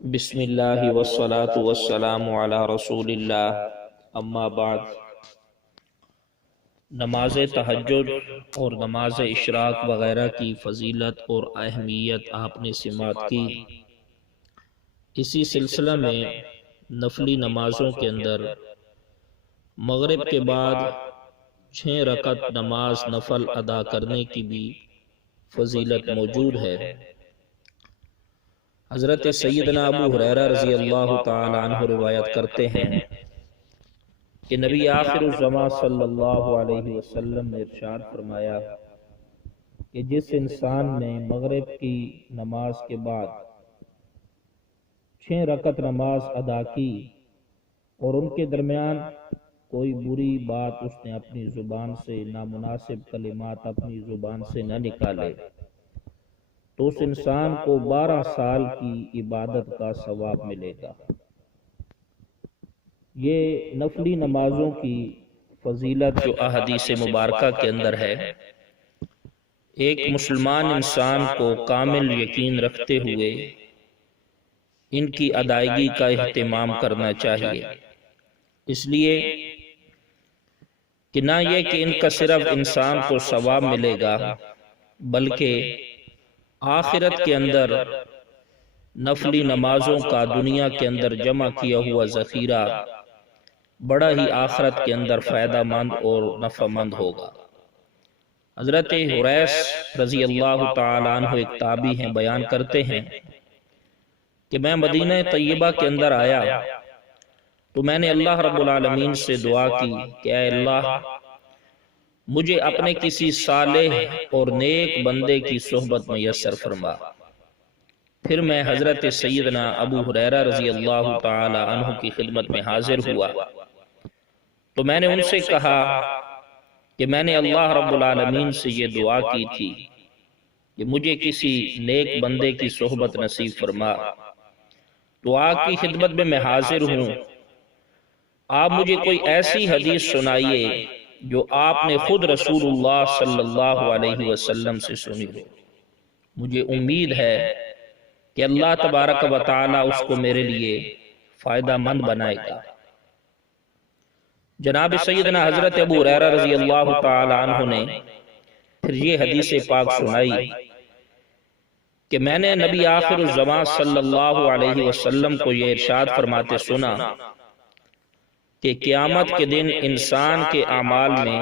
بسم اللہ والصلاة والسلام علی رسول اللہ، اما بعد۔ نماز تہجد اور نماز اشراق وغیرہ کی فضیلت اور اہمیت آپ نے سماعت کی۔ اسی سلسلہ میں نفلی نمازوں کے اندر مغرب کے بعد 6 رکعت نماز نفل ادا کرنے کی بھی فضیلت موجود ہے۔ حضرت سیدنا ابو ہریرہ رضی اللہ تعالی عنہ روایت کرتے ہیں کہ نبی آخر الزمان صلی اللہ علیہ وسلم نے ارشاد فرمایا کہ جس انسان نے مغرب کی نماز کے بعد 6 رکعت نماز ادا کی اور ان کے درمیان کوئی بری بات اس نے اپنی زبان سے، نامناسب کلمات اپنی زبان سے نہ نکالے، تو اس انسان کو 12 سال کی عبادت کا ثواب ملے گا۔ یہ نفلی نمازوں کی فضیلت جو احادیث مبارکہ کے اندر ہے، ایک مسلمان انسان کو کامل یقین رکھتے ہوئے ان کی ادائیگی کا اہتمام کرنا چاہیے، اس لیے کہ نہ یہ کہ ان کا صرف انسان کو ثواب ملے گا، بلکہ آخرت کے اندر نفلی نمازوں کا دنیا کے اندر جمع کیا ہوا ذخیرہ بڑا ہی آخرت کے اندر فائدہ مند اور نفع مند ہوگا۔ حضرت حریث رضی اللہ تعالی عنہ ایک تابعی ہیں، بیان کرتے ہیں کہ میں مدینہ طیبہ کے اندر آیا تو میں نے اللہ رب العالمین سے دعا کی کہ اے اللہ، مجھے اپنے کسی صالح اور نیک بندے کی صحبت میسر فرما۔ پھر میں حضرت سیدنا ابو ہریرہ رضی اللہ تعالی عنہ کی خدمت میں حاضر ہوا تو میں نے ان سے کہا کہ میں نے اللہ رب العالمین سے یہ دعا کی تھی کہ مجھے کسی نیک بندے کی صحبت نصیب فرما، تو آپ کی خدمت میں حاضر ہوں، آپ مجھے کوئی ایسی حدیث سنائیے جو آپ نے خود رسول اللہ صلی اللہ علیہ وسلم سے سنی ہو۔ مجھے امید ہے کہ اللہ تبارک و تعالی اس کو میرے لیے فائدہ مند بنائے گا۔ جناب سیدنا حضرت ابو ہریرہ رضی اللہ تعالی عنہ نے پھر یہ حدیث پاک سنائی کہ میں نے نبی آخر الزمان صلی اللہ علیہ وسلم کو یہ ارشاد فرماتے سنا کہ قیامت کے دن انسان کے اعمال میں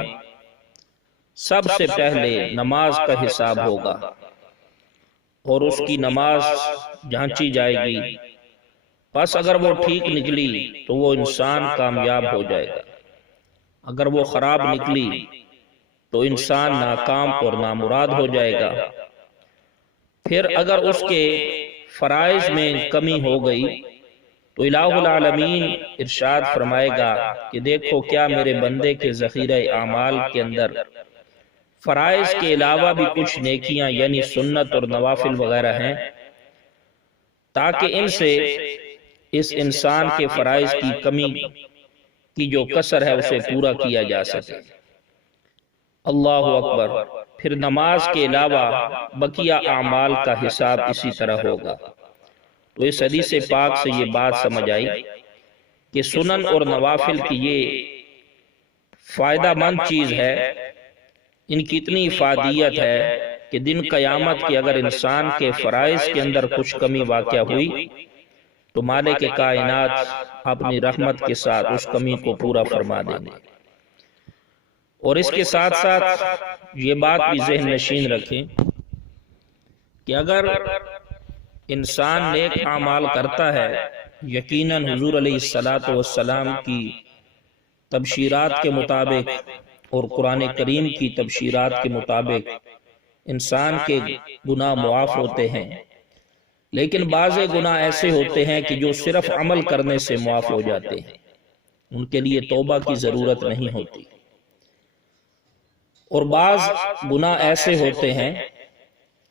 سب سے پہلے نماز کا حساب ہوگا اور اس کی نماز جانچی جائے گی، پس اگر وہ ٹھیک نکلی تو وہ انسان کامیاب ہو جائے گا، اگر وہ خراب نکلی تو انسان ناکام اور نامراد ہو جائے گا۔ پھر اگر اس کے فرائض میں کمی ہو گئی تو الہ العالمین ارشاد فرمائے گا کہ دیکھو کیا میرے بندے کے ذخیرہ اعمال کے اندر فرائض کے علاوہ بھی کچھ نیکیاں یعنی سنت اور نوافل وغیرہ ہیں، تاکہ ان سے اس انسان کے فرائض کی کمی کی جو کسر ہے اسے پورا کیا جا سکے۔ اللہ اکبر۔ پھر نماز کے علاوہ بقیہ اعمال کا حساب اسی طرح ہوگا۔ تو اس حدیث پاک سے یہ بات سمجھ آئی کہ سنن اور نوافل کی یہ فائدہ مند چیز ہے، ان کی اتنی افادیت ہے کہ دن قیامت کی اگر انسان کے فرائض کے اندر کچھ کمی واقع ہوئی تو مالک کائنات اپنی رحمت کے ساتھ اس کمی کو پورا فرما دیں گے۔ اور اس کے ساتھ ساتھ یہ بات بھی ذہن نشین رکھیں کہ اگر انسان نیک اعمال کرتا ہے، یقیناً حضور علیہ السلام کی تبشیرات کے مطابق اور قرآن کریم کی تبشیرات کے مطابق انسان کے گناہ معاف ہوتے ہیں، لیکن بعض گناہ ایسے ہوتے ہیں کہ جو صرف عمل کرنے سے معاف ہو جاتے ہیں، ان کے لیے توبہ کی ضرورت نہیں ہوتی، اور بعض گناہ ایسے ہوتے ہیں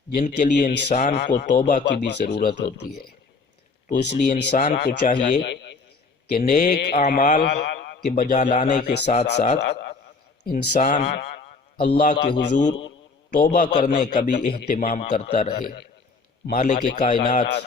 جن کے لیے انسان کو توبہ کی بھی ضرورت ہوتی ہے۔ تو اس لیے انسان کو چاہیے کہ نیک اعمال کے بجا لانے کے ساتھ ساتھ انسان اللہ کے حضور توبہ کرنے کا بھی اہتمام کرتا رہے۔ مالک کائنات